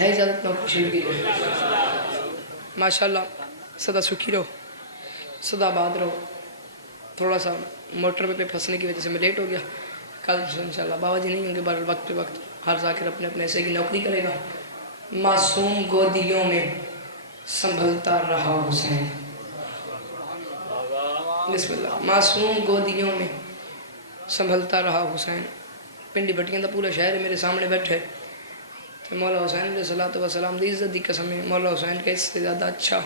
ہے اجازت نہ خوشی لگی ماشاءاللہ سدا سکھی رہو سدا آباد رہو. تھوڑا سا موٹر پہ پھنسنے کی وجہ سے میں لیٹ ہو گیا. کل سے انشاءاللہ بابا جی نہیں ہوں گے بر وقت پہ وقت ہر ذاکر اپنے اپنے ایسے کی نوکری کرے گا. معصوم گودیوں میں سنبھلتا رہا حسین. بسم اللہ. معصوم گودیوں میں سنبھلتا رہا حسین. پنڈی بٹیاں دا پورا شہر میرے سامنے بیٹھے. مولا حسین علیہ الصلوۃ والسلام دی عزت دی قسم ہے. مولا حسین کا اس سے زیادہ اچھا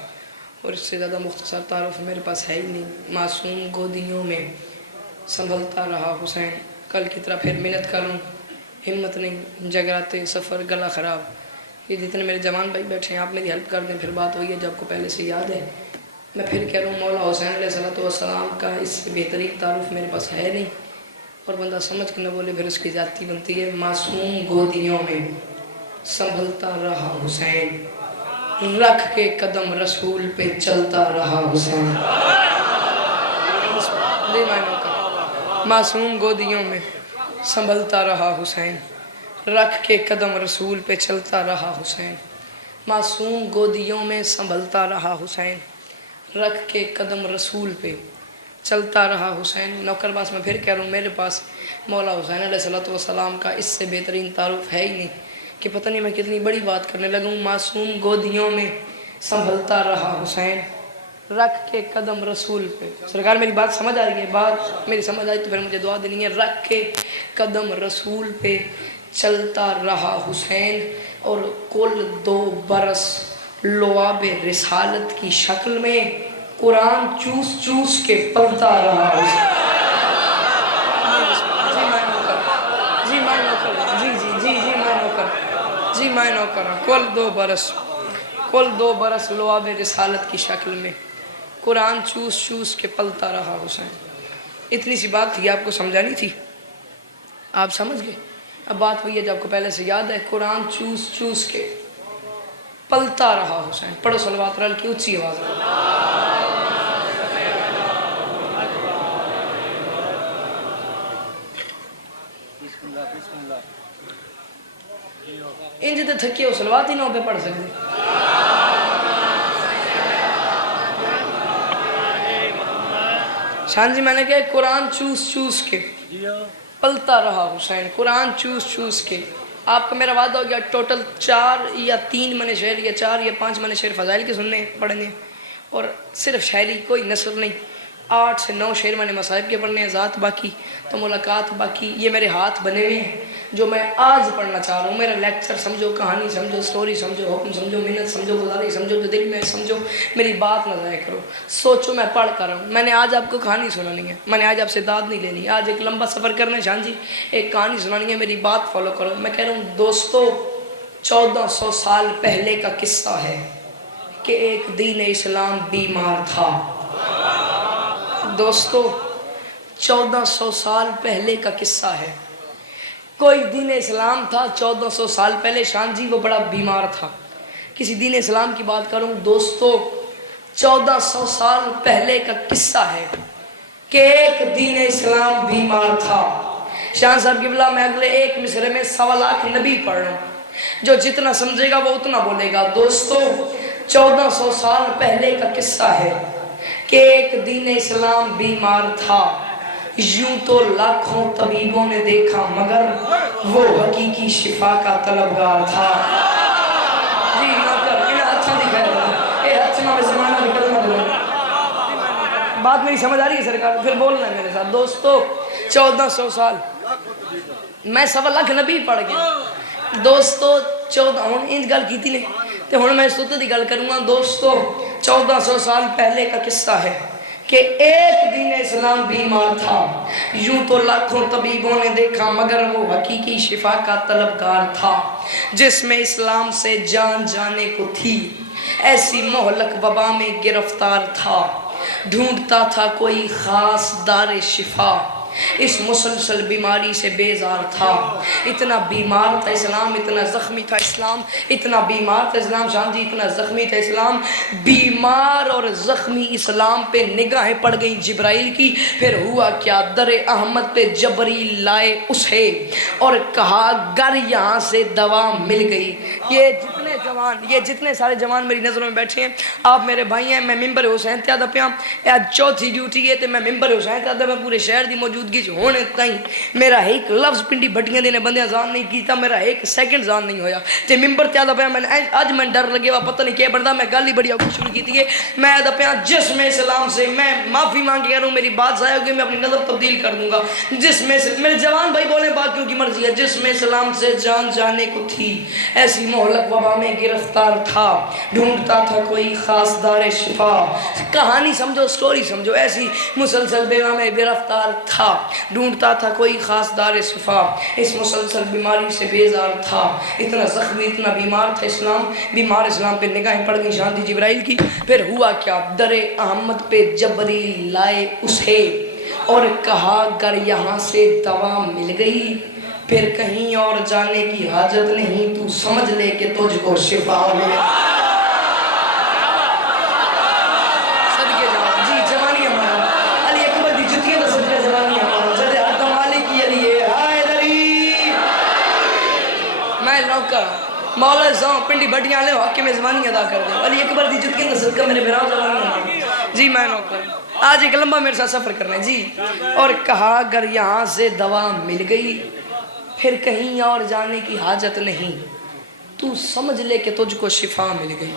اور اس سے زیادہ مختصر تعارف میرے پاس ہے ہی نہیں. معصوم گودیوں میں سنبھلتا رہا حسین. کل کی طرح پھر محنت کروں ہمت نہیں جگراتے سفر گلا خراب. یہ جتنے میرے جوان بھائی بیٹھے ہیں آپ میری ہیلپ کر دیں. پھر بات ہوئی ہے جب کو پہلے سے یاد ہے. میں پھر کہہ رہا ہوں مولا حسین علیہ الصلوۃ والسلام کا اس سے بہترین تعارف میرے پاس ہے نہیں. اور بندہ سمجھ کے نہ بولے پھر اس کی زیادتی بنتی ہے. معصوم گودیوں میں سنبھلتا رہا حسین. رکھ کے قدم رسول پہ چلتا رہا حسین. معصوم گودیوں میں سنبھلتا رہا حسین. رکھ کے قدم رسول پہ چلتا رہا حسین. معصوم گودیوں میں سنبھلتا رہا حسین. رکھ کے قدم رسول پہ چلتا رہا حسین. نوکر باز میں پھر کہہ رہا ہوں میرے پاس مولا حسین علیہ الصلوۃ والسلام کا اس سے بہترین تعارف ہے ہی نہیں کہ پتہ نہیں میں کتنی بڑی بات کرنے لگا ہوں. معصوم گودیوں میں سنبھلتا رہا حسین. رکھ کے قدم رسول پہ. سرکار میری بات سمجھ آ رہی ہے؟ بات میری سمجھ آئی تو پھر مجھے دعا دینی ہے. رکھ کے قدم رسول پہ چلتا رہا حسین. اور کل 2 برس لعاب رسالت کی شکل میں قرآن چوس چوس کے پلتا رہا حسین. جی میں نوکر ہوں. کل 2 برس لعاب رسالت کی شکل میں قرآن چوس چوس کے پلتا رہا حسین. اتنی سی بات تھی آپ کو سمجھانی تھی آپ سمجھ گئے. اب بات وہی ہے جو آپ کو پہلے سے یاد ہے. قرآن چوس چوس کے پلتا رہا حسین. پڑھو صلوات رل کی اونچی آواز میں. انج تے تھکے ہو صلوات ہی نہ پہ پڑھ سکتے. شان جی میں نے کہا قرآن چوس چوس کے پلتا رہا حسین. قرآن چوس چوس کے. آپ کا میرا وعدہ ہو گیا ٹوٹل 4 یا 3 من شعر یا 4 یا 5 من شعر فضائل کے سننے پڑھنے اور صرف شاعری کوئی نثر نہیں. 8 سے 9 شعر میں نے مصائب کے پڑھنے ہیں. ذات باقی تو ملاقات باقی. یہ میرے ہاتھ بنے ہوئے ہیں جو میں آج پڑھنا چاہ رہا ہوں. میرا لیکچر سمجھو کہانی سمجھو سٹوری سمجھو حکم سمجھو محنت سمجھو گزاری سمجھو جو دل میں سمجھو. میری بات نہ ضائع کرو. سوچو میں پڑھ کر رہا ہوں. میں نے آج آپ کو کہانی سنانی ہے. میں نے آج آپ سے داد نہیں لینی. آج ایک لمبا سفر کرنا ہے شان جی. ایک کہانی سنانی ہے. میری بات فالو کرو. میں کہہ رہا ہوں دوستو 1400 سال پہلے کا قصہ ہے کہ ایک دین اسلام بیمار تھا. دوستو 1400 سال پہلے کا قصہ ہے. کوئی دین اسلام تھا 1400 سال پہلے شان جی وہ بڑا بیمار تھا. کسی دین اسلام کی بات کروں دوستو 1400 سال پہلے کا قصہ ہے کہ ایک دین اسلام بیمار تھا. شان صاحب قبلہ میں اگلے ایک مصرے میں 1.25 لاکھ نبی پڑھ رہا ہوں. جو جتنا سمجھے گا وہ اتنا بولے گا. دوستو 1400 سال پہلے کا قصہ ہے کہ ایک دین اسلام بیمار تھا. یوں تو لاکھوں طبیبوں نے دیکھا مگر وہ حقیقی شفا کا طلبگار تھا. جی نوکر انہیں اچھا دکھا رہا اے اچھا میں زمانہ نکل نہ بولے. بات میری سمجھ آ رہی ہے سرکار؟ پھر بولنا ہے میرے ساتھ. دوستو 1400 سال میں 1.25 لاکھ نبی پڑھ گیا. دوستو 14 ہوں انج گل کیتی نے تے ہن میں سوتے دی گل کروں گا. دوستو 1400 سال پہلے کا قصہ ہے کہ ایک دین اسلام بیمار تھا. یوں تو لاکھوں طبیبوں نے دیکھا مگر وہ حقیقی شفا کا طلبگار تھا. جس میں اسلام سے جان جانے کو تھی ایسی مہلک وبا میں گرفتار تھا. ڈھونڈتا تھا کوئی خاص دار شفا. اس مسلسل بیماری سے بیزار تھا. اتنا بیمار تھا اسلام. اتنا زخمی تھا اسلام. اتنا بیمار تھا اسلام. شان جی اتنا زخمی تھا اسلام. بیمار اور زخمی اسلام پہ نگاہیں پڑ گئی جبرائیل کی. پھر ہوا کیا در احمد پہ جبریل لائے اسے اور کہا گر یہاں سے دوا مل گئی. یہ جتنے جوان، یہ جتنے سارے جوان میری نظروں میں بیٹھے ہیں، آپ میرے بھائی ہیں، میں ممبر حسین تے آدھا پیاں، آج چوتھی ڈیوٹی ہے تے میں ممبر حسین تے آدھا میں پورے شہر دی موجودگی ہونے تائیں میرا ایک لفظ پنڈی بھٹیاں دینے بندیاں زان نہیں کیتا، میرا ایک سیکنڈ زان نہیں ہویا تے ممبر تے آدھا پیاں میں آج میں ڈر لگے وا پتہ نہیں کیا بڑھدا، میں گالی بڑی آگے شروع کی تھی، میں آدھا پیاں جسم اسلام سے میں معافی مانگ گیا ہوں، میری بات ضائع ہوگی، میں اپنی نظر تبدیل کر دوں گا، جسم سے میرے جوان بھائی بولیں باقیوں کی مرضی ہے، جسم اسلام سے جان جانے کو تھی ایسی مہلک وبا میں گرفتار تھا، ڈھونڈتا تھا کوئی خاص دار شفا، کہانی سمجھو سٹوری سمجھو، ایسی مسلسل بیوہ میں گرفتار تھا، ڈھونڈتا تھا کوئی خاص دار شفا، اس مسلسل بیماری سے بیزار تھا، اتنا زخمی اتنا بیمار تھا اسلام، بیمار اسلام پہ نگاہیں پڑ گئی شان دی جبرائیل کی، پھر ہوا کیا، در احمد پہ جبریل لائے اسے اور کہا گر یہاں سے دوا مل گئی پھر کہیں اور جانے کی حاجت نہیں، تو سمجھ لے کہ تجھ کو شفا ملے۔ صدقے جاؤ جی جوانی ہمارا علی اکبر دی جتیاں دا صدقے جوانی ہمارا جدے آدم علی کی علی ہائے دری میں نوکر مولا زاؤں پنڈی بڑیاں لے حق میں زبانی ادا کر دیں، علی اکبر دی جتیاں دا صدقہ میرے براؤ جوانی ہمارا جی میں نوکر آج ایک لمبا میرے ساتھ سفر کرنا ہے جی، اور کہا اگر یہاں سے دوا مل گئی پھر کہیں اور جانے کی حاجت نہیں، تو سمجھ لے کہ تجھ کو شفا مل گئی،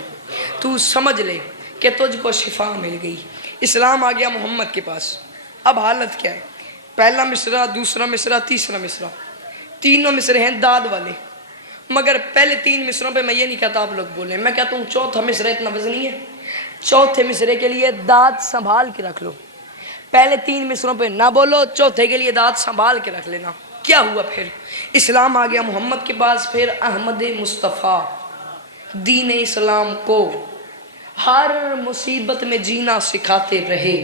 تو سمجھ لے کہ تجھ کو شفا مل گئی۔ اسلام آ گیا محمد کے پاس، اب حالت کیا ہے، پہلا مصرع دوسرا مصرع تیسرا مصرع، تینوں مصرے ہیں داد والے، مگر پہلے تین مصروں پہ میں یہ نہیں کہتا آپ لوگ بولیں، میں کہتا ہوں چوتھا مصرع اتنا وزنی ہے، چوتھے مصرے کے لیے داد سنبھال کے رکھ لو، پہلے تین مصروں پہ نہ بولو، چوتھے کے لیے داد سنبھال کے رکھ لینا۔ کیا ہوا پھر، اسلام آ گیا محمد کے پاس، پھر احمد مصطفیٰ دین اسلام کو ہر مصیبت میں جینا سکھاتے رہے۔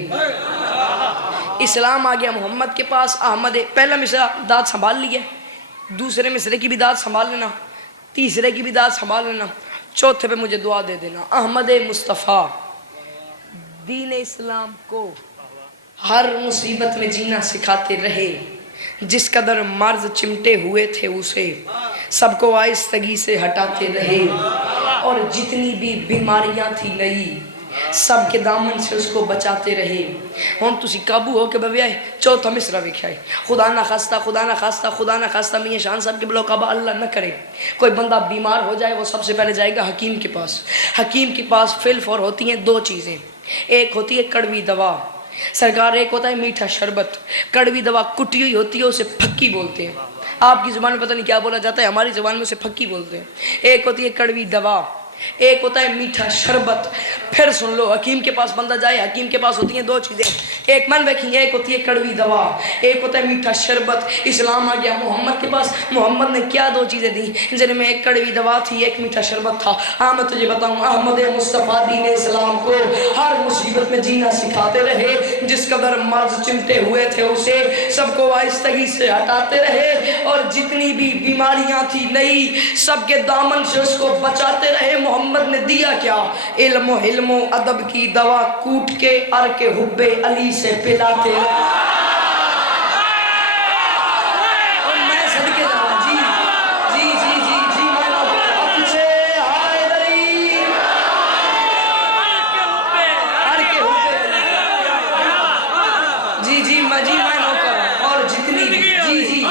اسلام آ گیا محمد کے پاس، احمد پہلا مصرع داد سنبھال لیا، دوسرے مصرے کی بھی داد سنبھال لینا، تیسرے کی بھی داد سنبھال لینا، چوتھے پہ مجھے دعا دے دینا۔ احمد مصطفیٰ دین اسلام کو ہر مصیبت میں جینا سکھاتے رہے، جس قدر مرض چمٹے ہوئے تھے اسے سب کو آہستگی سے ہٹاتے رہے، اور جتنی بھی بیماریاں تھی نئی سب کے دامن سے اس کو بچاتے رہے۔ ہون تسی قابو ہو کے بویائے چوتھا مصرع ویکھائے، خدا نہ خواستہ خدا نہ خواستہ خدا نہ خواستہ میاں شان صاحب کے بلو قابا اللہ نہ کرے کوئی بندہ بیمار ہو جائے، وہ سب سے پہلے جائے گا حکیم کے پاس۔ حکیم کے پاس فی الفور ہوتی ہیں دو چیزیں، ایک ہوتی ہے کڑوی دوا سرکار، ایک ہوتا ہے میٹھا شربت۔ کڑوی دوا کٹی ہوئی ہوتی ہے، اسے پھکی بولتے ہیں، آپ کی زبان میں پتہ نہیں کیا بولا جاتا ہے، ہماری زبان میں اسے پھکی بولتے ہیں۔ ایک ہوتی ہے کڑوی دوا، ایک ہوتا ہے میٹھا شربت۔ پھر سن لو، حکیم کے پاس بندہ جائے، حکیم کے پاس ہوتی ہیں دو چیزیں، ایک من بیکھی، ایک ہوتی ہے کڑوی دوا، ایک ہوتا ہے میٹھا شربت۔ اسلام آ گیا محمد کے پاس، محمد نے کیا دو چیزیں دی جن میں ایک کڑوی دوا تھی، ایک میٹھا شربت تھا۔ ہاں میں تجھے بتاؤں، احمد مصطفیٰ دین اسلام کو ہر مصیبت میں جینا سکھاتے رہے، جس قدر مرض چمٹے ہوئے تھے اسے سب کو آہستگی سے ہٹاتے رہے، اور جتنی بھی بیماریاں تھی نئی سب کے دامن سے اس کو بچاتے رہے۔ محمد نے دیا کیا، علم و حلم و ادب کی دوا کوٹ کے ارک حب علی سے پلاتے رہے۔ اور میں صدقے جاؤں جی جی جی جی جی میں اپنے ہائے دری ارک حب جی جی میں نوکر، اور جتنی بھی جی جی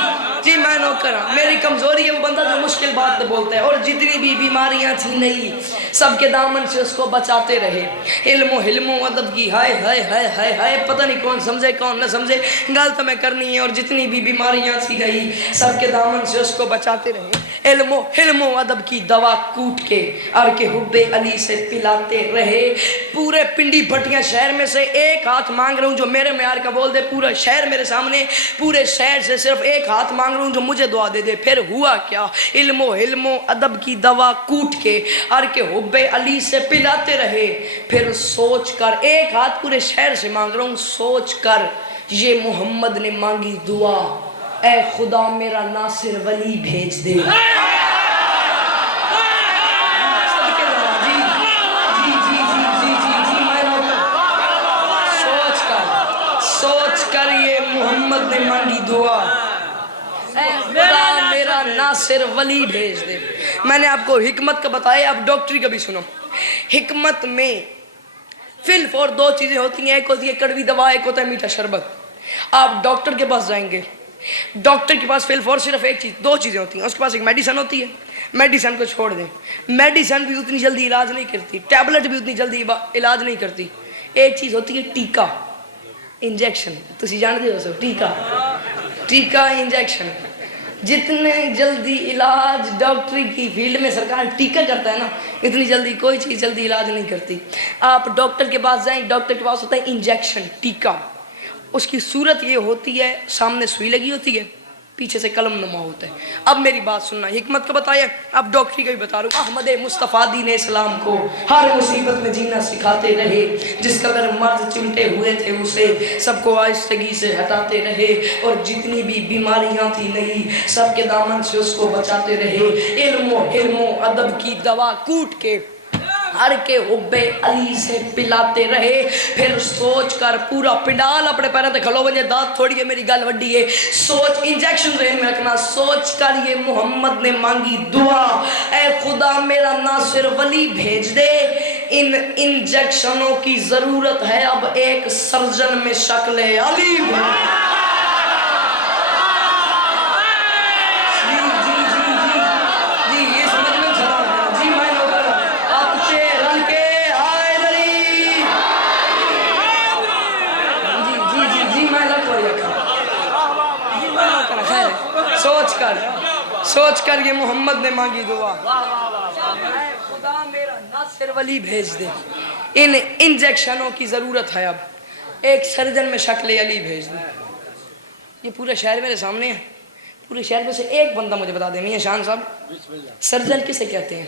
جی میں نوکر، میری کمزوری ہے وہ بندہ جو مشکل بات بولتا ہے، اور جتنی بھی بیماریاں تھی نہیں سب کے دامن سے اس کو بچاتے رہے۔ علم و حلم و ادب کی ہائے ہائے ہائے ہائے ہائے پتہ نہیں کون سمجھے کون نہ سمجھے، گل تو میں کرنی ہے، اور جتنی بھی بیماریاں تھی نہیں سب کے دامن سے اس کو بچاتے رہے۔ علم و حلم و ادب کی دوا کوٹ کے ارک حب علی سے پلاتے رہے۔ پورے پنڈی بھٹیاں شہر میں سے ایک ہاتھ مانگ رہا ہوں جو میرے معیار کا بول دے، پورا شہر میرے سامنے، پورے شہر سے صرف ایک ہاتھ مانگ رہا ہوں جو مجھے دعا دے دے۔ پھر ہوا کیا، علم و حلم و ادب کی دوا کوٹ کے ارک حب علی سے پلاتے رہے۔ پھر سوچ کر، ایک ہاتھ پورے شہر سے مانگ رہا ہوں، سوچ کر یہ محمد نے مانگی دعا، اے خدا میرا ناصر ولی بھیج دے۔ سوچ کر یہ محمد نے مانگی دعا، اے خدا میرا ناصر ولی بھیج دے۔ میں نے آپ کو حکمت کا بتایا، اب ڈاکٹری کا بھی سنو۔ حکمت میں فی الفور دو چیزیں ہوتی ہیں، ایک ہوتی ہے کڑوی دوا، ایک ہوتا ہے میٹھا شربت۔ آپ ڈاکٹر کے پاس جائیں گے، ڈاکٹر کے پاس فی الفور صرف ایک چیز، دو چیزیں ہوتی ہیں، اس کے پاس ایک میڈیسن ہوتی ہے، میڈیسن کو چھوڑ دیں، میڈیسن بھی اتنی جلدی علاج نہیں کرتی، ٹیبلٹ بھی اتنی جلدی علاج نہیں کرتی، ایک چیز ہوتی ہے ٹیکا، انجیکشن، تسی جانتے ہو سب ٹیکا، ٹیکا انجیکشن۔ جتنے جلدی علاج ڈاکٹری کی فیلڈ میں سرکار ٹیکا کرتا ہے نا، اتنی جلدی کوئی چیز جلدی علاج نہیں کرتی۔ آپ ڈاکٹر کے پاس جائیں، ڈاکٹر کے پاس ہوتا ہے انجیکشن، ٹیکا، اس کی صورت یہ ہوتی ہے سامنے سوئی لگی ہوتی ہے، پیچھے سے قلم نما ہوتا ہے۔ اب میری بات سننا، حکمت کا بتایا، اب ڈاکٹری کا بھی بتا رہا ہوں۔ احمد مصطفیٰ دین اسلام کو ہر مصیبت میں جینا سکھاتے رہے، جس قدر مرض چمٹے ہوئے تھے اسے سب کو آہستگی سے ہٹاتے رہے، اور جتنی بھی بیماریاں تھی نہیں سب کے دامن سے اس کو بچاتے رہے۔ علم و حلم و ادب کی دوا کوٹ کے ہر کے حب علی سے پلاتے رہے۔ پھر سوچ کر پورا پنڈال اپنے پیروں تے کھلو بنجے، دانت تھوڑی ہے میری گل وڈی ہے، سوچ انجیکشن ذہن میں رکھنا، سوچ کر یہ محمد نے مانگی دعا، اے خدا میرا ناصر ولی بھیج دے، ان انجیکشنوں کی ضرورت ہے اب ایک سرجن میں شکل علی بھیج۔ سوچ کر یہ محمد نے مانگی دعا، اے خدا میرا ناصر ولی بھیج دے، ان انجیکشنوں کی ضرورت ہے اب ایک سرجن میں شکل علی بھیج دے۔ یہ پورے شہر میرے سامنے ہے، پورے شہر میں سے ایک بندہ مجھے بتا دیں، میاں شان صاحب سرجن کسے کہتے ہیں؟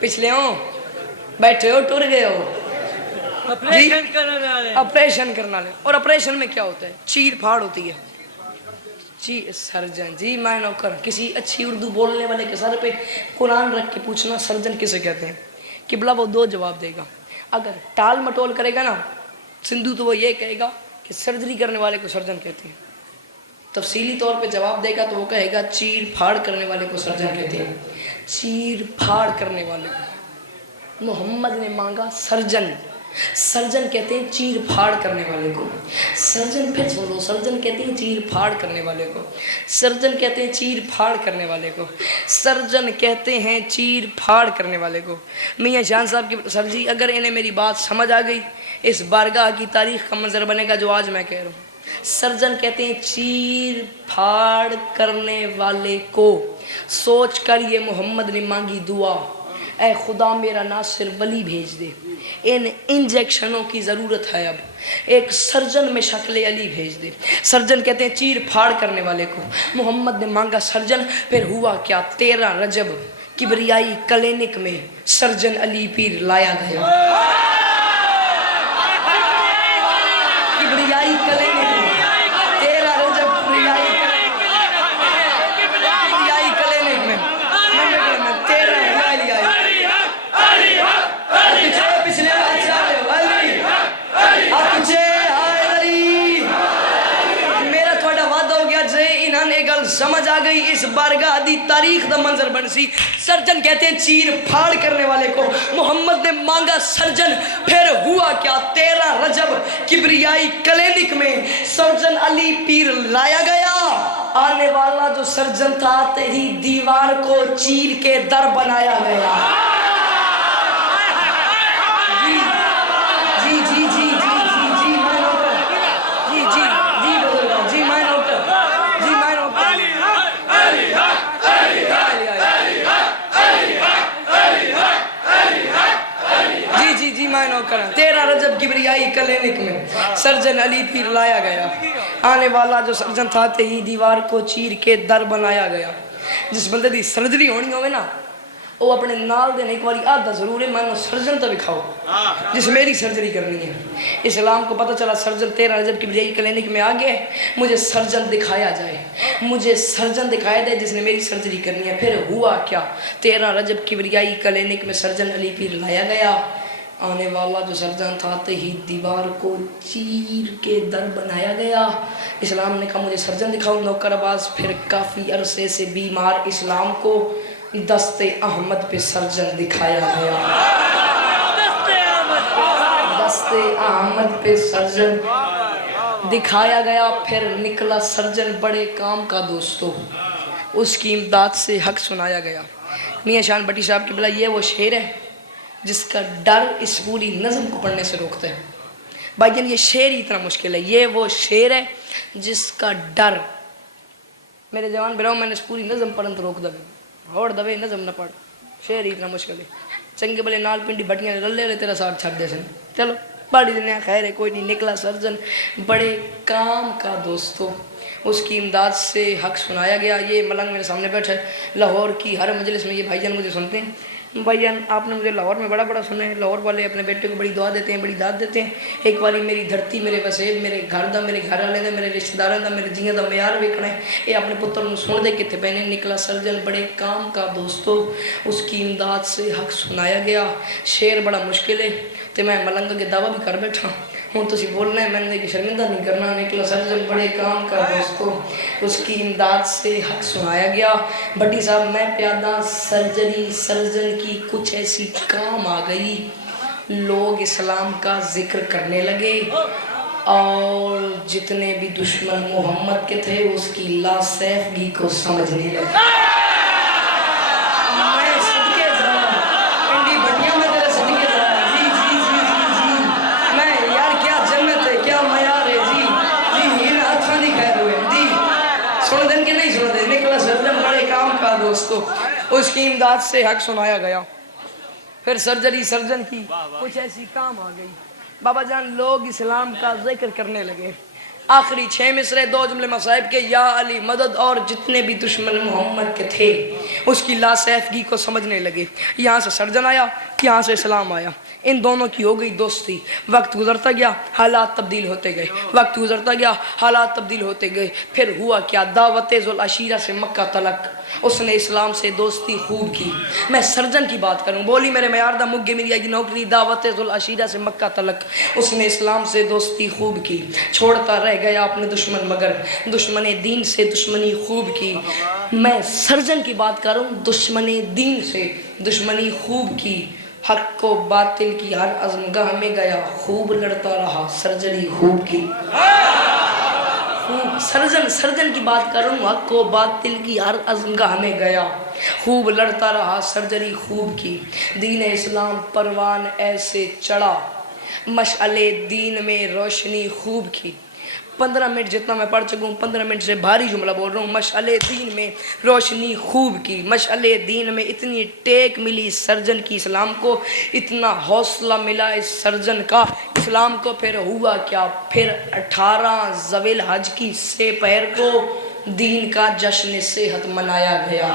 پچھلے ہوں بیٹھے ہو ٹر گئے ہو، آپریشن کرنا لے، اور آپریشن میں کیا ہوتا ہے؟ چیر پھاڑ ہوتی ہے جی۔ سرجن جی میں نوکر، کسی اچھی اردو بولنے والے کے سر پہ قرآن رکھ کے پوچھنا سرجن کسے کہتے ہیں؟ قبلہ وہ دو جواب دے گا، اگر ٹال مٹول کرے گا نا سندھو تو وہ یہ کہے گا کہ سرجری کرنے والے کو سرجن کہتے ہیں، تفصیلی طور پہ جواب دے گا تو وہ کہے گا چیر پھاڑ کرنے والے کو سرجن کہتے ہیں۔ چیر پھاڑ کرنے والے کو محمد نے مانگا سرجن، سرجن کہتے ہیں چیر پھاڑ کرنے والے کو، سرجن پھر سن لو، سرجن کہتے ہیں چیر پھاڑ کرنے والے کو، سرجن کہتے ہیں چیر پھاڑ کرنے والے کو، سرجن کہتے ہیں چیر پھاڑ کرنے والے کو۔ میاں شان صاحب کی سر جی اگر انہیں میری بات سمجھ آ گئی، اس بارگاہ کی تاریخ کا منظر بنے گا جو آج میں کہہ رہا ہوں۔ سرجن کہتے ہیں چیر پھاڑ کرنے والے کو، سوچ کر یہ محمد نے مانگی دعا، اے خدا میرا ناصر ولی بھیج دے، ان انجیکشنوں کی ضرورت ہے اب ایک سرجن میں شکل علی بھیج دے۔ سرجن کہتے ہیں چیر پھاڑ کرنے والے کو، محمد نے مانگا سرجن، پھر ہوا کیا؟ 13 رجب کبریائی کلینک میں سرجن علی پیر لایا گیا، کبریائی کلینک میں 13 رجب کبریائی کلینک میں 13 سمجھ آ گئی اس بارگاہ دی تاریخ دا منظر بن سی۔ سرجن کہتے ہیں چیر پھاڑ کرنے والے کو، محمد نے مانگا سرجن، پھر ہوا کیا؟ 13 رجب کبریائی کلینک میں سرجن علی پیر لایا گیا، آنے والا جو سرجن تھا آتے ہی دیوار کو چیر کے در بنایا گیا۔ میں نوکر 13 رجب کبریائی کلینک میں سرجن علی پیر لایا گیا، آنے والا جو سرجن تھا تے ہی دیوار کو چیر کے در بنایا گیا۔ جس بندے دی سرجری ہونی ہوئے نا وہ اپنے نال دے ایک باری آدھا ضرور ہے میں نے سرجن تو دکھاؤ جس میری سرجری کرنی ہے۔ اسلام کو پتہ چلا سرجن 13 رجب کبریائی کلینک میں آ گئے، مجھے سرجن دکھایا جائے، مجھے سرجن دکھایا جائے جس نے میری سرجری کرنی ہے۔ پھر ہوا کیا؟ 13 رجب کبریائی کلینک میں سرجن علی پیر لایا گیا، آنے والا جو سرجن تھا آتے ہی دیوار کو چیر کے در بنایا گیا. اسلام نے کہا مجھے سرجن دکھاؤ. نوکر باز پھر کافی عرصے سے بیمار اسلام کو دست احمد پہ سرجن دکھایا گیا. دست احمد پہ سرجن دکھایا گیا. پھر نکلا سرجن بڑے کام کا دوستو. اس کی امداد سے حق سنایا گیا. میاں شان بٹی صاحب کی بلا یہ وہ شعر ہے جس کا ڈر اس پوری نظم کو پڑھنے سے روکتا ہے. بھائی جان یہ شعر ہی اتنا مشکل ہے. یہ وہ شعر ہے جس کا ڈر میرے جوان براؤں میں نے اس پوری نظم پڑھن تو روک دوے اور دوے نظم نہ پڑھ. شعر ہی اتنا مشکل ہے. چنگے بلے نال پنڈی بٹیاں رلے رلے تیرا ساتھ چھڑ دے سن. چلو پڑھی دنیا خیر ہے کوئی نہیں. نکلا سرجن بڑے کام کا دوستو. اس کی امداد سے حق سنایا گیا. یہ ملنگ میرے سامنے بیٹھا ہے. لاہور کی ہر مجلس میں یہ بھائی جان مجھے سنتے ہیں. بھائی جان آپ نے مجھے لاہور میں بڑا بڑا سنا ہے. لاہور والے اپنے بیٹے کو بڑی دعا دیتے ہیں بڑی داد دیتے ہیں. ایک باری میری دھرتی میرے وسیب میرے گھر دا میرے گھر والے دا میرے رشتہ داراں دا میرے جیاں دا معیار ویکھنا ہے. یہ اپنے پتر نوں سن دے کتے پے نے. نکلا سرجن بڑے کام کا دوستو. اس کی امداد سے حق سنایا گیا. شعر بڑا مشکل ہے تے میں ملنگ کے دعویٰ بھی کر بیٹھا ہوں. تسی بولنا ہے میں نے کہ شرمندہ نہیں کرنا. نکلا سرجن بڑے کام کا دوستو. اس کی امداد سے حق سنایا گیا. بٹی صاحب میں پیادہ سرجری سرجن کی کچھ ایسی کام آ گئی. لوگ اسلام کا ذکر کرنے لگے اور جتنے بھی دشمن محمد کے تھے اس کی لا سیفگی کو سمجھنے لگے. دوستو اس کی امداد سے حق سنایا گیا. پھر سرجری سرجن کی کچھ ایسی کام آ گئی. بابا جان لوگ اسلام کا ذکر کرنے لگے. آخری 6 مصرے 2 جملے مصائب کے یا علی مدد اور جتنے بھی دشمن محمد کے تھے اس کی لا سیفگی کو سمجھنے لگے. یہاں سے سرجن آیا یہاں سے اسلام آیا. ان دونوں کی ہو گئی دوستی. وقت گزرتا گیا حالات تبدیل ہوتے گئے. وقت گزرتا گیا حالات تبدیل ہوتے گئے. پھر ہوا کیا دعوت ذوالعشیرہ سے مکہ تلک اس نے اسلام سے دوستی خوب کی. میں سرجن کی بات کروں بولی میرے معیار دا مگے میری آئی نوکری دعوت ذوالعشیرہ سے مکہ تلک اس نے اسلام سے دوستی خوب کی. چھوڑتا رہ گیا اپنے دشمن مگر دشمن دین سے دشمنی خوب کی. میں سرجن کی بات کروں دشمن دین سے دشمنی خوب کی. حق کو باطل کی ہر عزمگاہ میں گیا خوب لڑتا رہا سرجری خوب کی. سرجن کی بات کروں حق کو باطل کی ہر عزمگاہ میں گیا خوب لڑتا رہا سرجری خوب کی. دین اسلام پروان ایسے چڑھا مشعل دین میں روشنی خوب کی. 15 منٹ جتنا میں پڑھ چکوں 15 منٹ سے بھاری جملہ بول رہا ہوں. مشعل دین میں روشنی خوب کی. مشعل دین میں اتنی ٹیک ملی سرجن کی اسلام کو اتنا حوصلہ ملا اس سرجن کا اسلام کو. پھر ہوا کیا پھر 18 ذوی الحج کی سے پہر کو دین کا جشن صحت منایا گیا.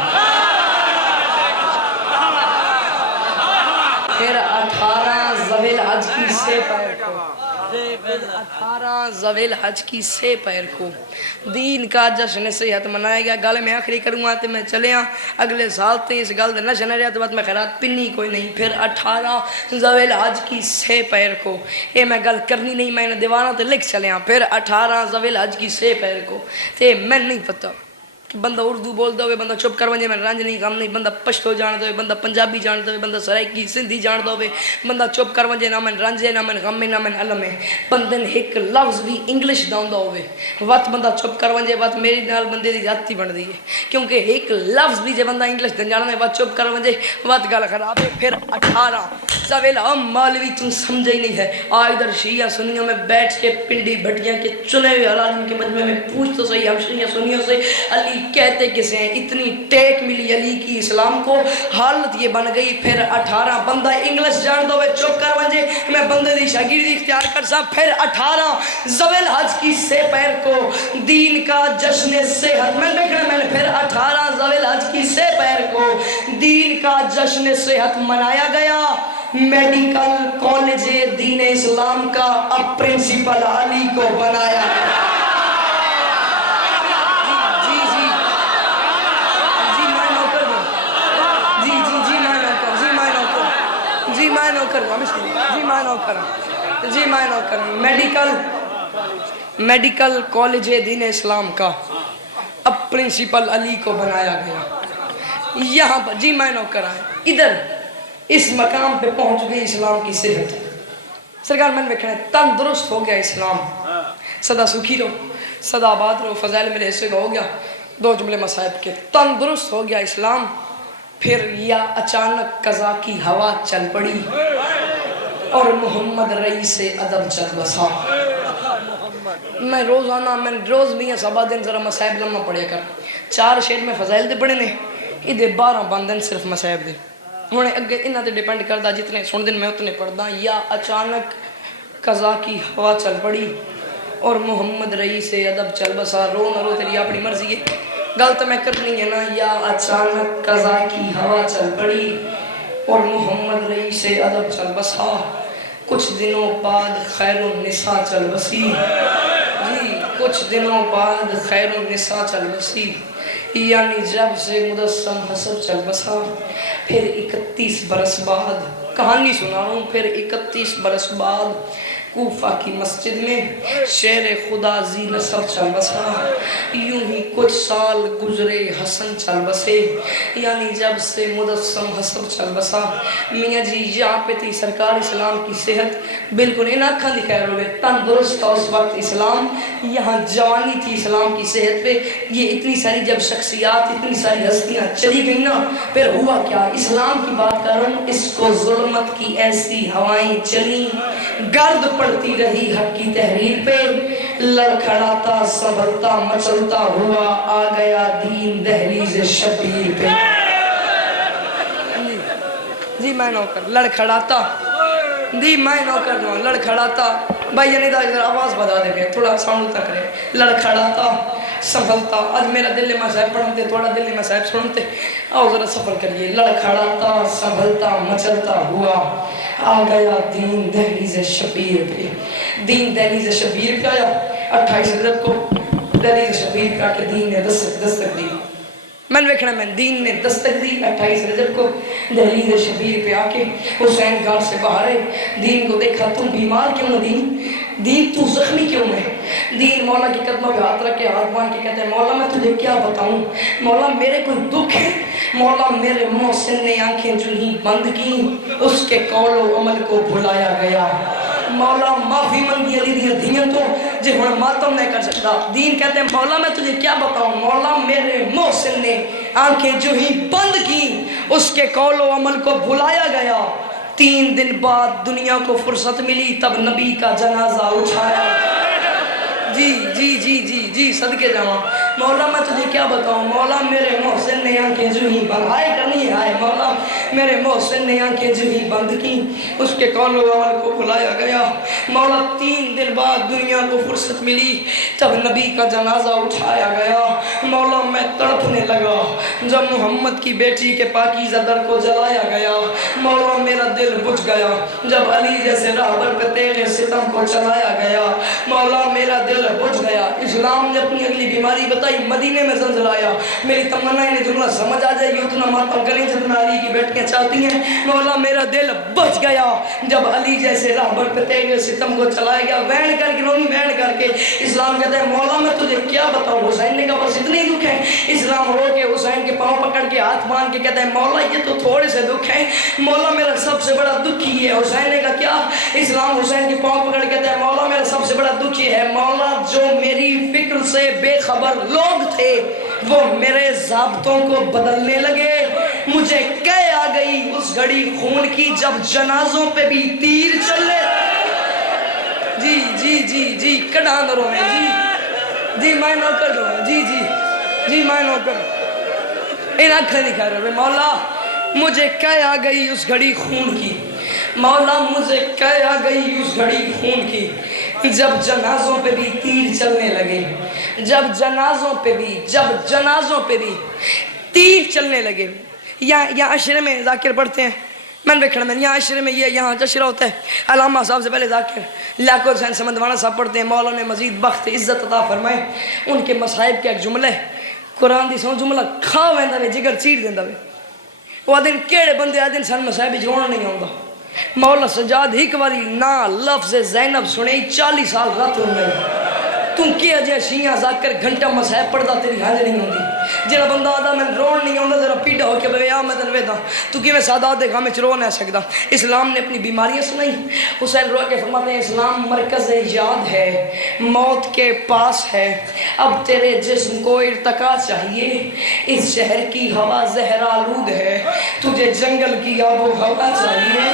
پھر 18 ذوی الحج کی سے پہر کو 18 ذوی الحج کی سے پیر کو دین کا جشن صحت منایا گیا. گل میں آخری کروں گا تو میں چلے ہاں اگلے سال تے اس گل نہ جن رہا تو بعد میں خیرات پنی کوئی نہیں. پھر 18 ذوی الحج کی سے پیر کو یہ میں گل کرنی نہیں میں نے دیوانہ تے لکھ چلے ہاں. پھر 18 ذوی الحج کی سے پیر کو تے میں نہیں پتہ کہ بندہ اردو بولتا ہوئے بندہ چپ کر ونجے میں رنج نہیں کام نہیں. بندہ پشتو جانتا ہوئے بندہ پنجابی جانتا ہوئے بندہ سرائکی سندھی جانتا ہوئے بندہ چپ کر ونجے نہ من رنج ہے نہ من غم ہے نہ من علم ہے. بندن ایک لفظ بھی انگلش داؤندا ہوئے وقت بندہ چپ کر ونجے وقت میری نال بندے دی جاتی بن دی ہے کیونکہ ایک لفظ بھی جے بندہ انگلش دن جانا ہے وقت چپ کر ونجے وقت گل خراب ہے. پھر 18 ذوی الحج مالوی تم سمجھے ہی نہیں ہے. آج ادھر شیعہ سنیوں میں بیٹھ کے پنڈی بھٹیاں کے چنے ہوئے حلالین کے مجمع میں پوچھ تو صحیح ہم شیعہ سنیوں سے علی کہتے کسے ہیں. اتنی ٹیک ملی علی کی اسلام کو حالت یہ بن گئی. پھر 18 بندہ انگلش جان دو چپ کر ونجے میں بندے دی شاگردی اختیار کر سا. پھر 18 ذوی الحج کی سے پیر کو دین کا جشن صحت میں دیکھنا میں نے پھر 18 ذوی الحج کی سے پیر کو دین کا جشن صحت منایا گیا. میڈیکل کالج دین اسلام کا اب پرنسپل علی کو بنایا گیا. جی میں نوکر ہوں جی میں نوکر ہوں جی میں نوکر ہوں میڈیکل کالج دین اسلام کا اب پرنسپل علی کو بنایا گیا یہاں پر جی میں نوکر ہوں ادھر اس مقام پہ پہنچ گئی اسلام کی صحت سرکار میں نے تندرست ہو گیا اسلام سدا سکھی رہو سدا آباد رہو فضائل میرے حصے کا ہو گیا دو جملے مصائب کے تندرست ہو گیا اسلام پھر یا اچانک قضا کی ہوا چل پڑی اور محمد رئیس ادب چل بسا میں روز میاں سبا دن ذرا مصائب لمحہ پڑھے کر 4 شیر میں فضائل دے پڑھے نے ادھے 12 بندن صرف مصائب دے ہونے اگے انہاں تے ڈیپینڈ کردہ جتنے سن دن میں اتنے پڑھدا یا اچانک قضا کی ہوا چل پڑی اور محمد رئیس ادب چل بسا رو نہ رو تیری اپنی مرضی ہے غلط میں کرنی ہے نا یا اچانک قضا کی ہوا چل پڑی اور محمد رئیس ادب چل بسا کچھ دنوں بعد خیر النساء چل بسی جی کچھ دنوں بعد خیر النساء چل بسی یعنی جب سے مدثم حسب چل بسا پھر 31 برس بعد کہانی سنا رہا ہوں پھر 31 برس بعد کوفہ کی مسجد میں شیر خدا زی نصب چل بسا یوں ہی کچھ سال گزرے حسن چل بسے یعنی جب سے مدثم حسب چل بسا میاں جی یہاں پہ تھی سرکار اسلام کی صحت بالکل ان آنکھاں دکھائے ہوئے تندرست تھا اس وقت اسلام یہاں جوانی تھی اسلام کی صحت پہ یہ اتنی ساری جب شخصیات اتنی ساری ہستیاں چلی گئی نا پھر ہوا کیا اسلام کی بات کر رہا ہوں اس کو ظلمت کی ایسی ہوائیں چلی گرد پڑتی رہی حق کی تحریر پہ لڑکھڑاتا سنبھلتا مچلتا ہوا آ گیا دین دہلیز شبیر پہ جی میں نوکر لڑکھڑاتا دی میں نوکر جو لڑکھڑاتا بھائی یعنی دا ادھر آواز بدا دے گئے تھوڑا ساؤنڈ تک رہے لڑکھڑاتا سنبھلتا آج میرا دل میں صاحب پڑھنتے تھوڑا دل میں صاحب سنتے آؤ ذرا سفر کریے لڑکھڑاتا سنبھلتا مچلتا ہوا آ گیا دین دہلیز شبیر پہ دین دہلیز شبیر پہ آیا 28 رجب کو دہلیز شبیر پہ آکے دین نے دستک دی میں نے ویکھنا میں دین نے دستک دی 28 رجب کو دہلیز شبیر پہ آکے حسین گھر سے باہر ہے دین کو دیکھا تم بیمار کیوں دین تو زخمی کیوں ہے دین مولا کی قدموں پہ ہاتھ رکھ کے ہاتھ باندھ کے کہتے ہیں مولا میں تجھے کیا بتاؤں مولا میرے کوئی دکھ ہے مولا میرے محسن نے آنکھیں جو ہی بند کی اس کے قول و عمل کو بھلایا گیا مولا معافی منگی علی دیاں دھیاں تو جے ہن ماتم نہیں کر سکتا دین کہتے ہیں مولا میں تجھے کیا بتاؤں مولا میرے محسن نے آنکھیں جو ہی بند کی اس کے قول و عمل کو بھلایا گیا 3 دن بعد دنیا کو فرصت ملی تب نبی کا جنازہ اٹھایا جی صدقے جاواں مولا میں تجھے کیا بتاؤں مولا میرے محسن نے آنکھیں جو ہی بند آئے کرنی ہے مولا میرے محسن نے آنکھیں جو ہی بند کی اس کے قول و عمل کو بھلایا گیا مولا 3 دن بعد دنیا کو فرصت ملی تب نبی کا جنازہ اٹھایا گیا مولا میں تڑپنے لگا جب محمد کی بیٹی کے پاکیزہ در کو جلایا گیا مولا میرا دل بجھ گیا جب علی جیسے راہبر پہ تیغ ستم کو چلایا گیا مولا میرا دل بجھ گیا اسلام نے اپنی اگلی بیماری بتائی مدینے میں زلزلہ آیا میری تمنا انہیں جملہ سمجھ آ جائے گی اتنا ماتم کریں جتنا علی کی بیٹیاں چاہتی ہیں مولا میرا دل بچ گیا جب علی جیسے راہبر پہ تیغ ستم کو چلایا گیا وین کر کے رومی وین کر کے اسلام کہتا ہے مولا میں تجھے کیا بتاؤں حسین نے کہا بس اتنے ہی دکھ ہیں اسلام رو کے حسین کے پاؤں پکڑ کے ہاتھ باندھ کے کہتا ہے مولا یہ تو تھوڑے سے دکھ ہیں مولا میرا سب سے بڑا دکھ ہی ہے حسین نے کہا کیا اسلام حسین کے پاؤں پکڑ کے کہتا ہے مولا میرا سب سے بڑا دکھ ہی ہے مولا جو میری فکر سے بے خبر لوگ تھے وہ میرے ضابطوں کو بدلنے لگے مجھے کہے آ گئی اس گھڑی خون کی جب جنازوں پہ بھی تیر چلے جی کڑا نروں میں جی میں نوکر دوں جی میں نوکر ان آنکھیں دکھا رہے مولا مجھے کہے آ گئی اس گھڑی خون کی مولا مجھے کہے آ گئی اس گھڑی خون کی جب جنازوں پہ بھی تیر چلنے لگے جب جنازوں پہ بھی تیر چلنے لگے یہاں عشرے میں ذاکر پڑھتے ہیں میں نے دیکھنا یہاں عشرے میں یہ یہاں جشرہ ہوتا ہے علامہ صاحب سے پہلے ذاکر لاکھو حسین سمندوانا صاحب پڑھتے ہیں مولا نے مزید بخت عزت عطا فرمائے ان کے مصائب کا ایک جملہ ہے قرآن دی سو جملہ کھا ویندا وے جگر چیڑ دیندا وے وہ دن کیڑے بندے آدن سن مصائب رونا نہیں آؤں مولا سجاد ایک باری نا لفظ زینب سنے 40 سال رات ہو گئی تو کیا جے شیعہ ذاکر گھنٹہ مسائب پڑھدا تیری حاضر نہیں ہوندی جڑا بندہ آدھا میں روڑ نہیں ہوندہ ذرا پیڑا ہو کے بے یا میں تنوے دا تو کی میں سادات دے گھامے چرو نہیں سکتا اسلام نے اپنی بیماریاں سنائی حسین رو کے فرماتے ہیں اسلام مرکز یاد ہے موت کے پاس ہے اب تیرے جسم کو ارتقا چاہیے اس شہر کی ہوا زہر آلود ہے تجھے جنگل کی آب و ہوا چاہیے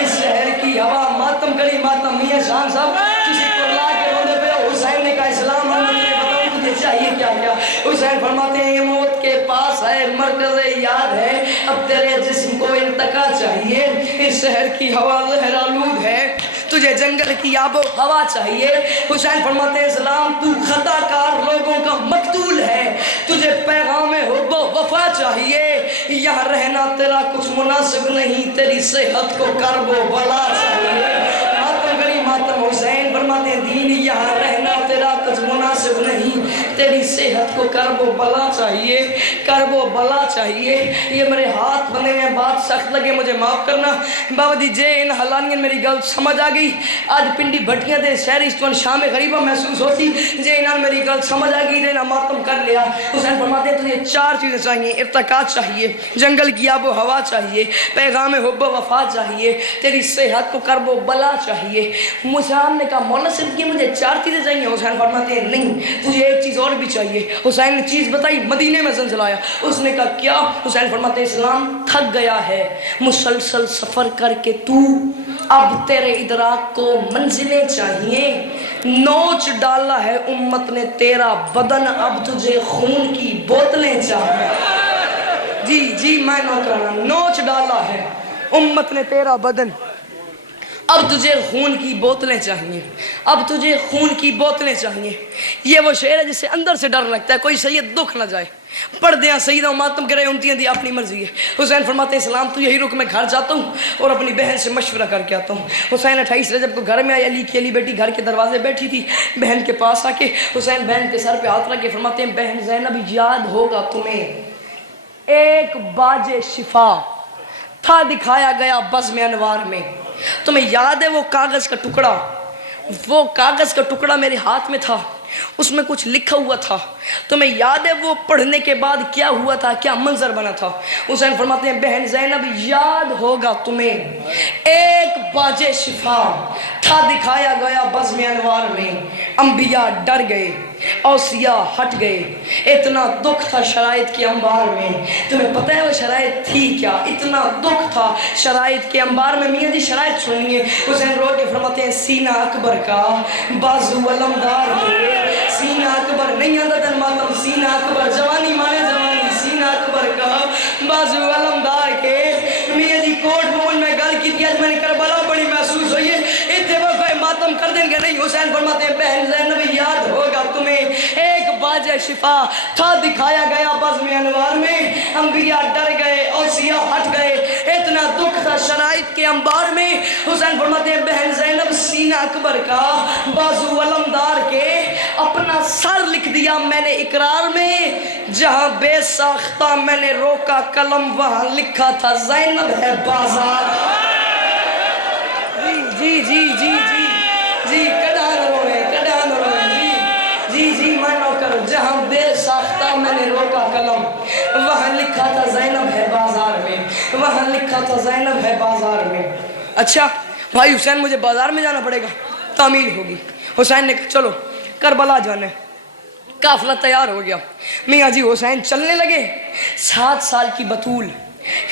اس شہر کی ہوا ماتم کری ماتم میاں شان صاحب کسی کو لا کے روندے پہ حسین نے کہا اسلام ہم نے بتاؤں تجھے چاہیے کیا کیا حسین فرماتے ہیں یہ موت کے پاس ہے مرکز یاد ہے اب تیرے جسم کو ارتقا چاہیے اس شہر کی ہوا زہر آلود ہے تجھے جنگل کی آب و ہوا چاہیے حسین فرماتے ہیں اسلام تو خطا کار لوگوں کا مقتول ہے تجھے پیغام حب و وفا چاہیے یہاں رہنا تیرا کچھ مناسب نہیں تیری صحت کو کرب و بلا چاہیے ماتم کری ماتم حسین فرماتے ہیں دین یہاں رہنا تیرا کچھ مناسب نہیں تیری صحت کو کرب و بلا چاہیے کرب و بلا چاہیے یہ میرے ہاتھ بنے میں بات سخت لگے مجھے معاف کرنا بابا جی جے ان حلانین میری گل سمجھ آ گئی آج پنڈی بھٹیاں دے شہری استوان شام غریبہ محسوس ہوتی جے انہاں میری گل سمجھ آ گئی دے نہ ماتم کر لیا حسین فرماتے ہیں تجھے 4 چیزیں چاہیے ارتقا چاہیے جنگل کی آب و ہوا چاہیے پیغام حب و وفا چاہیے تیری صحت کو کرب و بلا چاہیے مسلمان نے کہا مولا صرف یہ مجھے 4 چیزیں چاہیے حسین فرماتے ہیں نہیں تجھے ایک چیز اور بھی چاہیے حسین نے چیز بتائی مدینے میں زلزلہ آیا اس نے کہا کیا حسین فرماتے ہیں اسلام تھک گیا ہے مسلسل سفر کر کے تو اب تیرے ادراک کو منزلیں چاہیے نوچ ڈالا ہے امت نے تیرا بدن اب تجھے خون کی بوتلیں چاہیے جی میں نہ کرنا نوچ ڈالا ہے امت نے تیرا بدن اب تجھے خون کی بوتلیں چاہیے اب تجھے خون کی بوتلیں چاہیے یہ وہ شعر ہے جس سے اندر سے ڈر لگتا ہے کوئی سید دکھ نہ جائے پڑھ دیا سیدہ و ماتم کرے امتیاں دی اپنی مرضی ہے حسین فرماتے ہیں اسلام تو یہی رک میں گھر جاتا ہوں اور اپنی بہن سے مشورہ کر کے آتا ہوں حسین 28 رجب کو گھر میں آئی علی کی علی بیٹی گھر کے دروازے بیٹھی تھی بہن کے پاس آ کے حسین بہن کے سر پہ ہاتھ رکھ کے فرماتے ہیں بہن زینب یاد ہوگا تمہیں ایک باج شفا تھا دکھایا گیا بزم انوار میں تمہیں یاد ہے وہ کاغذ کا ٹکڑا میرے ہاتھ میں تھا اس میں کچھ لکھا ہوا تھا تمہیں یاد ہے وہ پڑھنے کے بعد کیا ہوا تھا کیا منظر بنا تھا حسین فرماتے ہیں بہن زینب یاد ہوگا تمہیں ایک باج شفا تھا دکھایا گیا بزم انوار میں انبیاء ڈر گئے اوصیاء ہٹ گئے اتنا دکھ تھا شرائط کے انبار میں تمہیں پتہ ہے وہ شرائط تھی کیا اتنا دکھ تھا شرائط کے انبار میں میاں جی شرائط سنیے حسین رو کے فرماتے ہیں سینہ اکبر کا بازو علمدار کے سینہ اکبر نہیں آتا تن ماتم سینہ اکبر جوانی مانے جوانی سینہ اکبر کا بازو علمدار کے میاں جی کوٹ مون میں گل کی تھی آج میں نے کربلا بڑی محسوس ہوئی ہے اتفاق ماتم کر دیں گے نہیں حسین فرماتے ہیں بہن زینب یاد ہوگا تمہیں ایک باج شفا تھا دکھایا گیا بزم انوار میں انبیاء ڈر گئے اوصیاء ہٹ گئے اتنا دکھ تھا شرائط کے انبار میں حسین فرماتے ہیں بہن زینب سینہ اکبر کا بازو علمدار کے اپنا سر لکھ دیا میں نے اقرار میں جہاں بے ساختہ میں نے روکا قلم وہاں لکھا تھا زینب ہے بازار جی کڑا نہ روئے جی میں نوکر جہاں بے ساختہ میں نے روکا قلم وہاں لکھا تھا زینب ہے بازار میں وہاں لکھا تھا زینب ہے بازار میں اچھا بھائی حسین مجھے بازار میں جانا پڑے گا تعمیر ہوگی حسین نے کہا چلو کربلا جانے قافلہ تیار ہو گیا میاں جی حسین چلنے لگے 7 سال کی بطول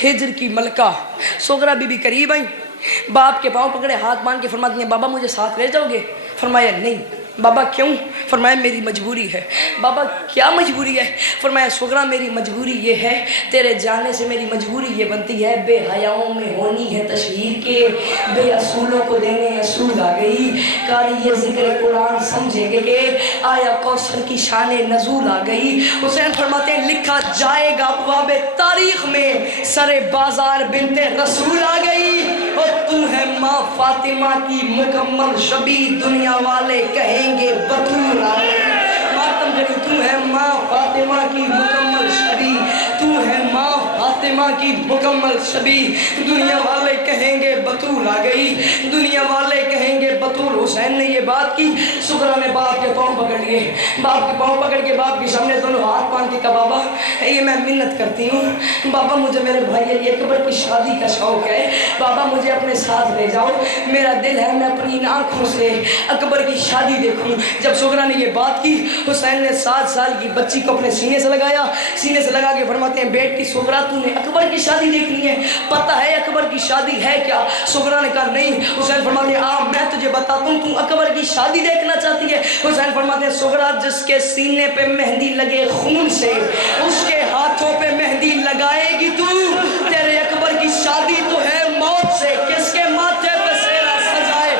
ہجر کی ملکہ سغرا بی بی قریب آئیں باپ کے پاؤں پکڑے ہاتھ باندھ کے فرماتی ہیں بابا مجھے ساتھ لے جاؤ گے فرمایا نہیں بابا کیوں فرمایا میری مجبوری ہے بابا کیا مجبوری ہے فرمایا سغرا میری مجبوری یہ ہے تیرے جانے سے میری مجبوری یہ بنتی ہے بے حیاؤں میں ہونی ہے تشہیر کے بے اصولوں کو دینے اصول آ گئی کاری یہ ذکر قرآن سمجھیں گے کہ آیا کوثر کی شان نزول آ گئی حسین فرماتے ہیں لکھا جائے گا ابواب تاریخ میں سر بازار بنت رسول آ گئی اور تو ہے ماں فاطمہ کی مکمل شبیہ دنیا والے کہیں گے بطول آ گئی ماتم جڑی تو ہے ماں فاطمہ کی مکمل شبیہ تو ہے ماں فاطمہ فاطمہ کی مکمل شبیہ، دنیا والے کہیں گے بطول آ گئی، دنیا والے کہیں گے بطول۔ حسین نے یہ بات کی، سغرا نے باپ کے پاؤں پکڑ لیے، باپ کے پاؤں پکڑ کے باپ کے سامنے دونوں ہاتھ باندھ کے کہا بابا یہ میں منت کرتی ہوں، بابا مجھے میرے بھائی علی اکبر کی شادی کا شوق ہے، بابا مجھے اپنے ساتھ لے جاؤ، میرا دل ہے میں اپنی ان آنکھوں سے اکبر کی شادی دیکھوں۔ جب سغرا نے یہ بات کی، حسین نے 7 سال کی بچی کو اپنے سینے سے لگایا، سینے سے لگا کے فرماتے ہیں بیٹی سغرا تو نے اکبر کی شادی دیکھنی ہے، پتہ ہے اکبر کی شادی ہے کیا؟ سغرا نے کہا نہیں۔ حسین فرماتے ہیں میں تجھے بتاتا ہوں، تو اکبر کی شادی دیکھنا چاہتی ہے؟ حسین فرماتے ہیں سغرا جس کے سینے پہ مہندی لگے خون سے، اس کے ہاتھوں پہ مہندی لگائے گی تو، تیرے اکبر کی شادی تو ہے موت سے، کس کے ماتھے پہ سیرا سجائے۔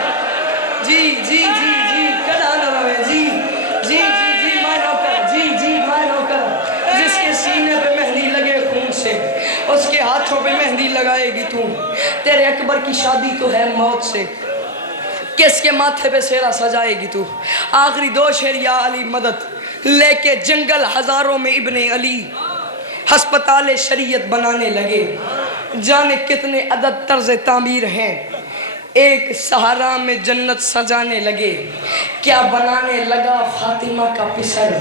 جی جی جی جی کڑا نہ روے، جی جی جی جی میں نوکر، جی جی میں نوکر، جس کے سینے پہ مہندی لگے خون سے، اس کے ہاتھوں پہ مہندی لگائے گی تو، تیرے اکبر کی شادی تو ہے موت سے، کس کے ماتھے پہ سیرا سجائے گی تو۔ آخری 2 شعر یا علی مدد، لے کے جنگل ہزاروں میں ابن علی، ہسپتال شریعت بنانے لگے، جانے کتنے عدد طرز تعمیر ہیں، ایک سہارا میں جنت سجانے لگے، کیا بنانے لگا فاطمہ کا پسر،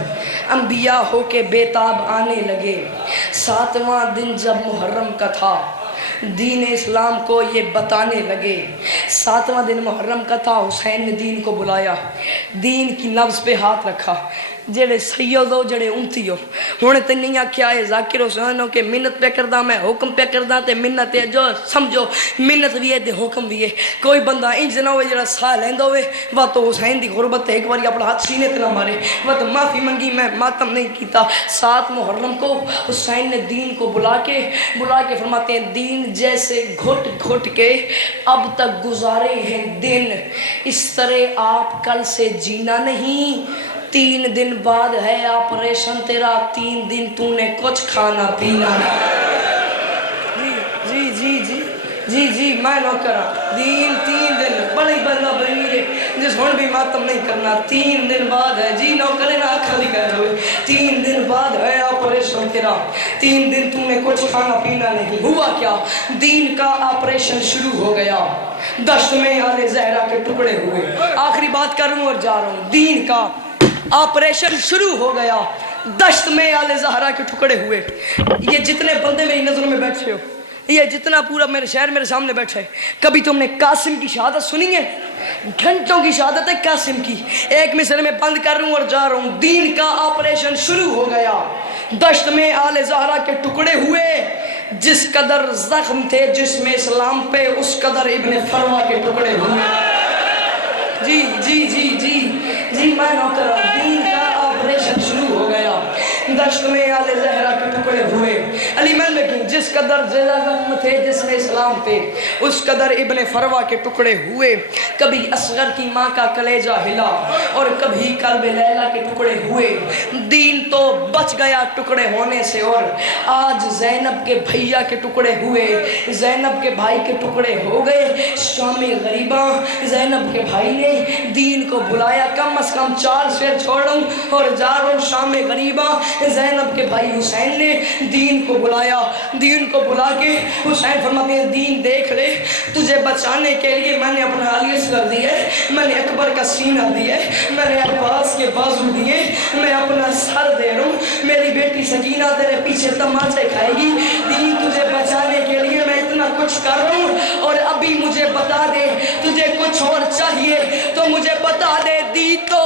انبیاء ہو کے بیتاب آنے لگے۔ 7واں دن جب محرم کا تھا، دین اسلام کو یہ بتانے لگے، 7واں دن محرم کا تھا، حسین نے دین کو بلایا، دین کی نبض پہ ہاتھ رکھا، جڑے سید ہو جڑے امتی ہو، ہونے تے نہیں کیا ہے ذاکر حسین ہو کہ منت پہ کردہ میں حکم پہ کردہ تے منت ہے جو سمجھو منت بھی ہے تے حکم بھی ہے۔ کوئی بندہ انج نہ ہوئے جڑا ساہ لیندہ ہوئے وہ تو حسین دی غربت ہے، ایک بار اپنا ہاتھ سینے تے نہ مارے، وہ تو معافی منگی میں ماتم نہیں کیتا۔ 7 محرم کو حسین نے دین کو بلا کے فرماتے ہیں دین جیسے گھٹ گھٹ کے اب تک گزارے ہیں دن، اس طرح آپ کل سے جینا نہیں، 3 دن بعد ہے آپریشن تیرا، 3 دن تو نے کچھ کھانا پینا جی جی جی جی جی میں نہ کرا دین 3 دن بڑی بندہ بنی رہے جس ہون بھی ماتم نہیں کرنا، 3 دن بعد ہے جی نہ کرے نہ کھلی کر ہوئے، 3 دن بعد ہے آپریشن تیرا، 3 دن تو نے کچھ کھانا پینا نہیں۔ ہوا کیا؟ دین کا آپریشن شروع ہو گیا، دشت میں آل زہرا کے ٹکڑے ہوئے۔ آخری بات کروں اور جا رہا ہوں، دین کا آپریشن شروع ہو گیا، دشت میں آل زہرا کے ٹکڑے ہوئے۔ یہ جتنے بندے میری نظروں میں بیٹھے ہو، یہ جتنا پورا میرے شہر میرے سامنے بیٹھا ہے، کبھی تم نے قاسم کی شہادت سنی ہے؟ گھنٹوں کی شہادت ہے قاسم کی۔ ایک مصرے میں بند کر رہا ہوں اور جا رہا ہوں، دین کا آپریشن شروع ہو گیا، دشت میں آل زہرا کے ٹکڑے ہوئے، جس قدر زخم تھے جسم اسلام پہ اس قدر ابن فروا کے ٹکڑے ہوئے۔ جی جی جی جی جی میں نوکر، دین کا آپریشن شروع ہو گیا، دشت میں آل زہرا کے ٹکڑے ہوئے۔ علی ملکی جس قدر زخم تھے جسم اسلام پہ اس قدر ابن فروا کے ٹکڑے ہوئے۔ کبھی اصغر کی ماں کا کلیجہ ہلا اور کبھی قلب لیلا کے ٹکڑے ہوئے، دین تو بچ گیا ٹکڑے ہونے سے، اور آج زینب کے بھیا کے ٹکڑے ہوئے، زینب کے بھائی کے ٹکڑے ہو گئے۔ شام غریباں زینب کے بھائی نے دین کو بلایا، کم از کم 4 شعر چھوڑ رہا ہوں اور جا رہا ہوں۔ شام غریباں زینب کے بھائی حسین نے دین کو بلایا، دین کو بلا کے حسین فرماتے ہیں دین دیکھ لے، تجھے بچانے کے لیے میں نے اپنا علی اصغر دیے، میں نے اکبر کا سینہ دیے، میں نے عباس کے بازو دیے، میں اپنا سر دے رہا ہوں، میری بیٹی سکینہ تیرے پیچھے تماچے کھائے گی، دین تجھے بچانے کے لیے میں اتنا کچھ کر رہا ہوں، اور ابھی مجھے بتا دے تجھے کچھ اور چاہیے تو مجھے بتا دے۔ دین تو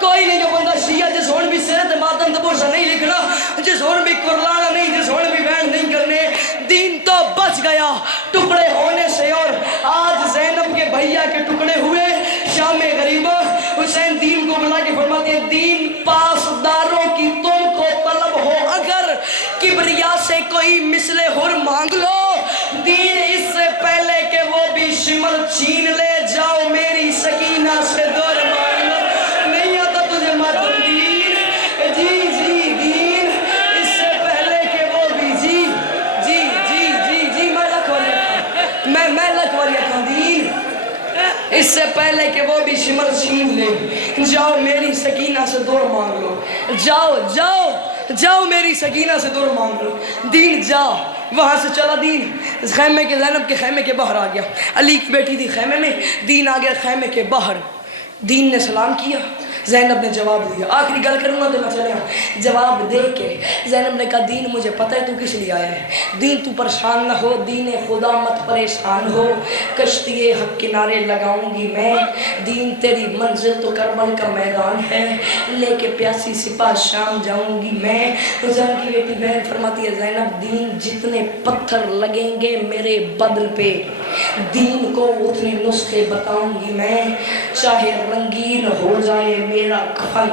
کوئی نہیں جو بندہ شیعہ جس ہون بھی سیرت ماتم دبوشہ نہیں لکھنا، جس ہون بھی قرآن نہیں، جس ہون بھی بین نہیں کرنے، دین تو بچ گیا ٹکڑے ہونے سے، اور آج زینب کے بھیا کے ٹکڑے ہوئے۔ شام غریبہ حسین دین کو بلا کے فرماتے ہیں دین پاسداروں کی تم کو طلب ہو اگر، کبریا سے کوئی مثل حر مانگ لو، دین اس سے پہلے کہ وہ بھی شمر چھین لے، جاؤ میری سکینہ سے دور مانگ لو۔ نہیں آتا تجھے ماتم دین، جی جی دین اس سے پہلے کہ وہ بھی جی جی جی جی جی میں لکھ والیا تھا دین اس سے پہلے کہ وہ بھی شمر چھین لے، جاؤ میری سکینہ سے دور مانگ لو، جاؤ جاؤ جاؤ میری سکینہ سے دور مانگ لو. دین جاؤ. وہاں سے چلا دین خیمے کے زینب کے خیمے کے باہر آ گیا. علی کی بیٹی تھی خیمے میں, دین آ گیا خیمے کے باہر. دین نے سلام کیا, زینب نے جواب دیا. آخری گل کروں گا تو میں چلے آؤں. جواب دے کے زینب نے کہا دین مجھے پتہ ہے تو کس لیے آیا ہے. دین تو پریشان نہ ہو, دین خدا مت پریشان ہو, کشتی حق کنارے لگاؤں گی میں. دین تیری منزل تو کربل کا میدان ہے, لے کے پیاسی سپاہ شام جاؤں گی میں. حسین کی بیٹی بہن فرماتی ہے زینب دین جتنے پتھر لگیں گے میرے بدن پہ, دین کو اتنے نسخے بتاؤں گی میں. چاہے رنگین ہو جائے میرا کفن,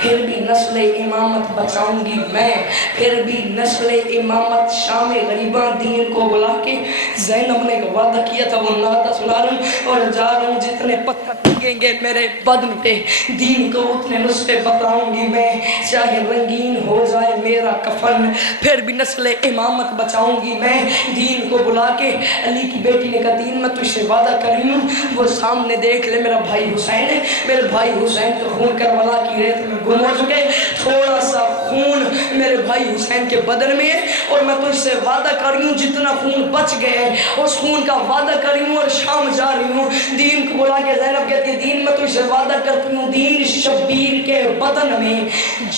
پھر بھی نسل امامت بچاؤں گی میں. پھر بھی نسل امامت شام غریباں. دین کو بلا کے زینب نے وعدہ کیا تھا وہ نعتہ سنا رہا ہوں اور جا رہا ہوں, جتنے پتھر لگیں گے میرے بدن پہ دین کو اتنے نسخے بتاؤں گی میں. چاہے رنگین ہو جائے میرا کفن, پھر بھی نسل امامت بچاؤں گی میں. دین کو بلا کے علی کی بیٹی نے کہا دین میں تجھ سے وعدہ کری ہوں, وہ سامنے دیکھ لے میرا بھائی حسین ہے. میرے بھائی حسین تو خون کربلا کی ریت میں گم ہو چکے, تھوڑا سا خون میرے بھائی حسین کے بدن میں ہے, اور میں تجھ سے وعدہ کر رہی ہوں جتنا خون بچ گئے اس خون کا وعدہ کر رہی ہوں اور شام جا رہی ہوں. دین کو بلا کے زینب کہتی ہے دین میں تجھ سے وعدہ کرتی ہوں دین شبیر کے بدن میں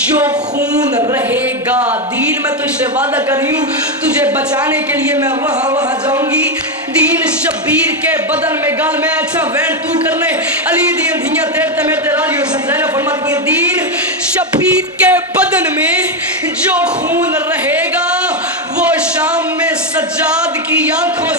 جو خون رہے گا, دین میں تجھ سے وعدہ کر رہی ہوں تجھے بچانے کے لیے میں وہاں جاؤں گی. دین شبیر کے بدن میں گال میں اچھا وین تو کرنے علی دین دھیاں تیرتے میرتے رالی حسین. زینب فرماتی ہے دین شبیر کے بدن میں جو خون رہے گا وہ شام میں سجاد کی آنکھوں